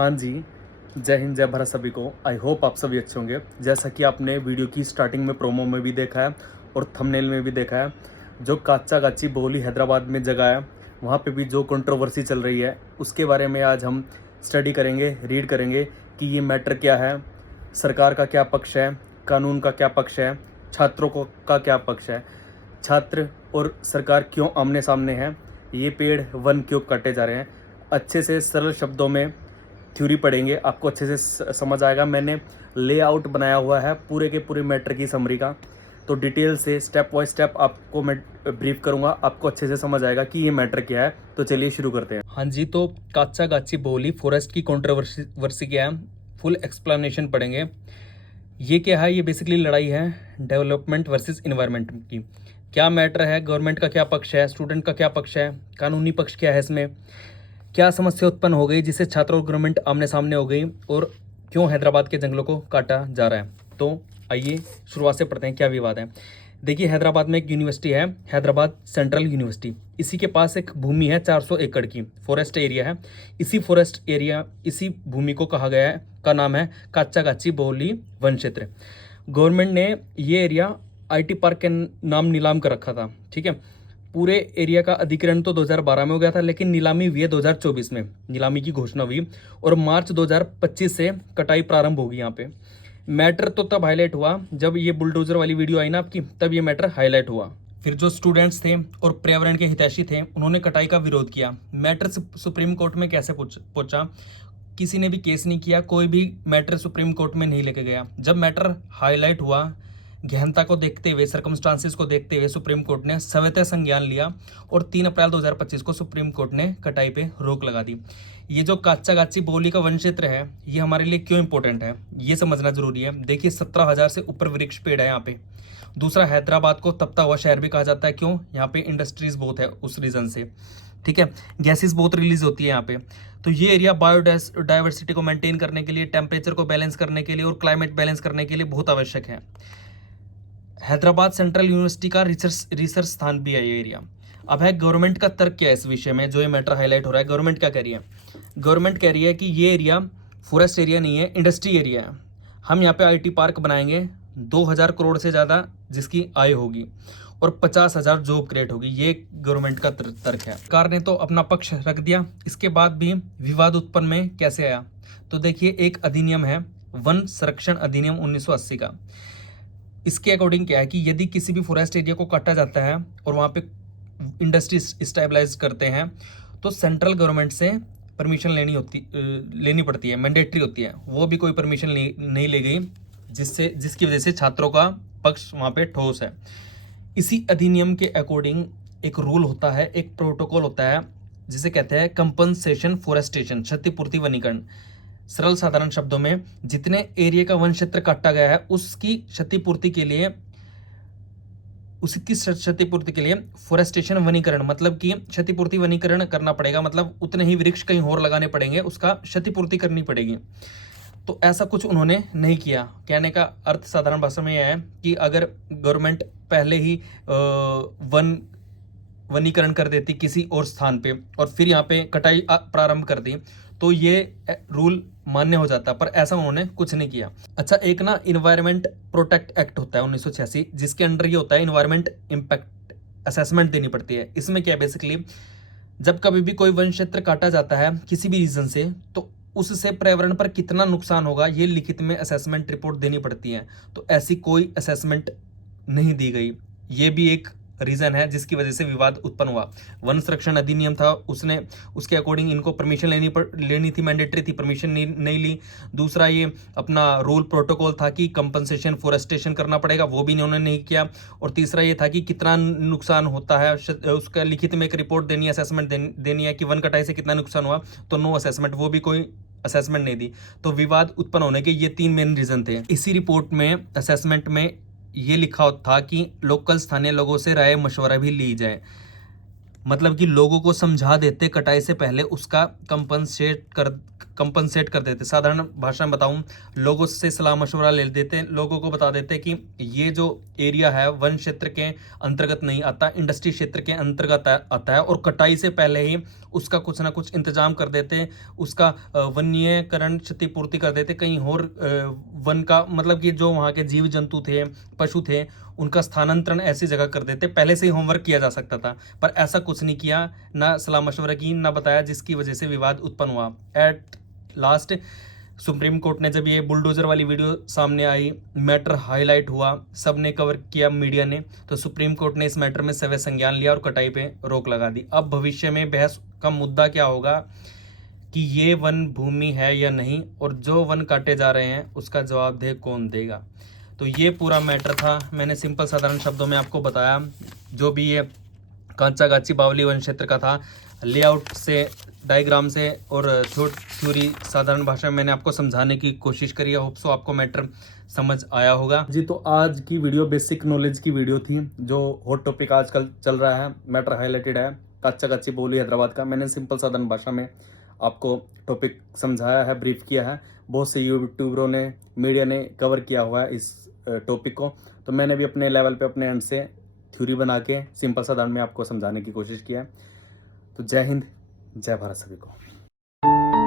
हाँ जी, जय हिंद, जय भारत सभी को। आई होप आप सभी अच्छे होंगे। जैसा कि आपने वीडियो की स्टार्टिंग में प्रोमो में भी देखा है और थंबनेल में भी देखा है, जो काच्चा-काची बोली हैदराबाद में जगह है, वहाँ पे भी जो कंट्रोवर्सी चल रही है, उसके बारे में आज हम स्टडी करेंगे, रीड करेंगे कि ये मैटर क्या है, सरकार का क्या पक्ष है, कानून का क्या पक्ष है, छात्रों को का क्या पक्ष है, छात्र और सरकार क्यों आमने-सामने हैं, ये पेड़ वन क्यों काटे जा रहे हैं। अच्छे से सरल शब्दों में थ्योरी पढ़ेंगे, आपको अच्छे से समझ आएगा। मैंने लेआउट बनाया हुआ है पूरे के पूरे मैटर की समरी का, तो डिटेल से स्टेप बाय स्टेप आपको मैं ब्रीफ करूंगा, आपको अच्छे से समझ आएगा कि ये मैटर क्या है। तो चलिए शुरू करते हैं। हाँ जी, तो काच्चा गाची बोली फॉरेस्ट की कंट्रोवर्सी क्या है, फुल एक्सप्लेनेशन पढ़ेंगे। ये क्या है, ये बेसिकली लड़ाई है डेवलपमेंट वर्सेस इन्वायरमेंट की। क्या मैटर है, गवर्नमेंट का क्या पक्ष है, स्टूडेंट का क्या पक्ष है, कानूनी पक्ष क्या है, इसमें क्या समस्या उत्पन्न हो गई जिससे छात्र और गवर्नमेंट आमने सामने हो गई, और क्यों हैदराबाद के जंगलों को काटा जा रहा है। तो आइए शुरुआत से पढ़ते हैं क्या विवाद है। देखिए, हैदराबाद में एक यूनिवर्सिटी है, हैदराबाद सेंट्रल यूनिवर्सिटी। इसी के पास एक भूमि है 400 एकड़ की, फॉरेस्ट एरिया है। इसी फॉरेस्ट एरिया, इसी भूमि को कहा गया है, का नाम है काच्चा गाची बोली वन क्षेत्र। गवर्नमेंट ने ये एरिया आईटी पार्क के नाम नीलाम कर रखा था। ठीक है, पूरे एरिया का अधिग्रहण तो 2012 में हो गया था, लेकिन नीलामी हुई है 2024 में, नीलामी की घोषणा हुई और मार्च 2025 से कटाई प्रारंभ होगी। यहाँ पे मैटर तो तब हाईलाइट हुआ जब ये बुलडोजर वाली वीडियो आई ना आपकी, तब ये मैटर हाईलाइट हुआ। फिर जो स्टूडेंट्स थे और पर्यावरण के हितैषी थे, उन्होंने कटाई का विरोध किया। मैटर सुप्रीम कोर्ट में कैसे पहुंचा, किसी ने भी केस नहीं किया, कोई भी मैटर सुप्रीम कोर्ट में नहीं लेके गया। जब मैटर हाईलाइट हुआ, गहनता को देखते हुए, सर्कमस्टांसिस को देखते हुए सुप्रीम कोर्ट ने सवितः संज्ञान लिया और 3 अप्रैल 2025 को सुप्रीम कोर्ट ने कटाई पे रोक लगा दी। ये जो काच्चा गाची बोली का वन क्षेत्र है, ये हमारे लिए क्यों इंपॉर्टेंट है, ये समझना जरूरी है। देखिए, 17,000 से ऊपर वृक्ष पेड़ है यहाँ पे। दूसरा, हैदराबाद को तपता हुआ शहर भी कहा जाता है। क्यों? यहाँ पे इंडस्ट्रीज बहुत है उस रीजन से। ठीक है, गैसेस बहुत रिलीज होती है यहाँ पे। तो ये एरिया बायोडाइवर्सिटी को मेंटेन करने के लिए, टेम्परेचर को बैलेंस करने के लिए और क्लाइमेट बैलेंस करने के लिए बहुत आवश्यक है। हैदराबाद सेंट्रल यूनिवर्सिटी का रिसर्च स्थान भी है ये एरिया। अब है गवर्नमेंट का तर्क क्या है इस विषय में, जो ये मैटर हाईलाइट हो रहा है। गवर्नमेंट क्या कह रही है? गवर्नमेंट कह रही है कि ये एरिया फॉरेस्ट एरिया नहीं है, इंडस्ट्री एरिया है। हम यहाँ पे आईटी पार्क बनाएंगे, 2,000 करोड़ से ज़्यादा जिसकी आय होगी और 50,000 जॉब क्रिएट होगी। ये गवर्नमेंट का तर्क है। सरकार ने तो अपना पक्ष रख दिया। इसके बाद भी विवाद उत्पन्न में कैसे आया, तो देखिए, एक अधिनियम है, वन संरक्षण अधिनियम 1980 का। इसके अकॉर्डिंग क्या है कि यदि किसी भी फॉरेस्ट एरिया को काटा जाता है और वहाँ पे इंडस्ट्री स्टेबलाइज करते हैं, तो सेंट्रल गवर्नमेंट से परमिशन लेनी पड़ती है, मैंडेटरी होती है। वो भी कोई परमिशन नहीं ले गई, जिसकी वजह से छात्रों का पक्ष वहाँ पे ठोस है। इसी अधिनियम के अकॉर्डिंग एक रूल होता है, एक प्रोटोकॉल होता है, जिसे कहते हैं कंपनसेशन फॉरेस्टेशन, क्षतिपूर्ति वनीकरण। सरल साधारण शब्दों में, जितने एरिया का वन क्षेत्र काटा गया है उसकी क्षतिपूर्ति के लिए, फॉरेस्टेशन वनीकरण, मतलब कि क्षतिपूर्ति वनीकरण करना पड़ेगा। मतलब उतने ही वृक्ष कहीं और लगाने पड़ेंगे, उसका क्षतिपूर्ति करनी पड़ेगी। तो ऐसा कुछ उन्होंने नहीं किया। कहने का अर्थ साधारण भाषा में यह है कि अगर गवर्नमेंट पहले ही वनीकरण कर देती किसी और स्थान पे और फिर यहाँ पे कटाई प्रारंभ कर दी, तो ये रूल मान्य हो जाता, पर ऐसा उन्होंने कुछ नहीं किया। अच्छा, एक ना इन्वायरमेंट प्रोटेक्ट एक्ट होता है 1986, जिसके अंडर ये होता है इन्वायरमेंट इम्पैक्ट असेसमेंट देनी पड़ती है। इसमें क्या है, बेसिकली जब कभी भी कोई वन क्षेत्र काटा जाता है किसी भी रीजन से, तो उससे पर्यावरण पर कितना नुकसान होगा ये लिखित में असेसमेंट रिपोर्ट देनी पड़ती है। तो ऐसी कोई असेसमेंट नहीं दी गई, ये भी एक रीजन है जिसकी वजह से विवाद उत्पन्न हुआ। वन संरक्षण अधिनियम था, उसके अकॉर्डिंग इनको परमिशन लेनी थी, मैंडेटरी थी, परमिशन नहीं ली। दूसरा, ये अपना रूल प्रोटोकॉल था कि कंपनसेशन फॉरेस्टेशन करना पड़ेगा, वो भी इन्होंने नहीं किया। और तीसरा ये था कि कितना नुकसान होता है उसका लिखित में एक रिपोर्ट देनी है, असेसमेंट देनी है कि वन कटाई से कितना नुकसान हुआ, तो नो असेसमेंट, वो भी कोई असेसमेंट नहीं दी। तो विवाद उत्पन्न होने के ये 3 मेन रीजन थे। इसी रिपोर्ट में, असेसमेंट में ये लिखा था कि लोकल स्थानीय लोगों से राय मशवरा भी ली जाए। मतलब कि लोगों को समझा देते कटाई से पहले उसका कंपनसेट कर देते। साधारण भाषा में बताऊं, लोगों से सलाह मशवरा ले देते, लोगों को बता देते कि ये जो एरिया है वन क्षेत्र के अंतर्गत नहीं आता, इंडस्ट्री क्षेत्र के अंतर्गत आता है, और कटाई से पहले ही उसका कुछ ना कुछ इंतजाम कर देते, उसका वन्यकरण क्षतिपूर्ति कर देते, कहीं और वन का मतलब कि जो वहाँ के जीव जंतु थे, पशु थे, उनका स्थानांतरण ऐसी जगह कर देते। पहले से ही होमवर्क किया जा सकता था, पर ऐसा कुछ नहीं किया, ना सलाह मशवरा की, ना बताया, जिसकी वजह से विवाद उत्पन्न हुआ। एट लास्ट सुप्रीम कोर्ट ने जब ये बुलडोजर वाली वीडियो सामने आई, मैटर हाईलाइट हुआ, सब ने कवर किया मीडिया ने, तो सुप्रीम कोर्ट ने इस मैटर में सवै संज्ञान लिया और कटाई पे रोक लगा दी। अब भविष्य में बहस का मुद्दा क्या होगा कि ये वन भूमि है या नहीं, और जो वन काटे जा रहे हैं उसका जवाबदेह कौन देगा। तो ये पूरा मैटर था, मैंने सिंपल साधारण शब्दों में आपको बताया। जो भी ये कांचागाची बावली वन क्षेत्र का था, लेआउट से, डायग्राम से और थ्योरी साधारण भाषा में मैंने आपको समझाने की कोशिश करी है। होप सो आपको मैटर समझ आया होगा जी। तो आज की वीडियो बेसिक नॉलेज की वीडियो थी, जो हॉट टॉपिक आजकल चल रहा है, मैटर हाईलाइटेड है कांचागाची बावली हैदराबाद का। मैंने सिंपल साधारण भाषा में आपको टॉपिक समझाया है, ब्रीफ किया है। बहुत से यूट्यूबरों ने, मीडिया ने कवर किया हुआ है इस टॉपिक को, तो मैंने भी अपने लेवल पे अपने एंड से थ्योरी बना के सिंपल साधारण में आपको समझाने की कोशिश किया है। तो जय हिंद, जय भारत सभी को।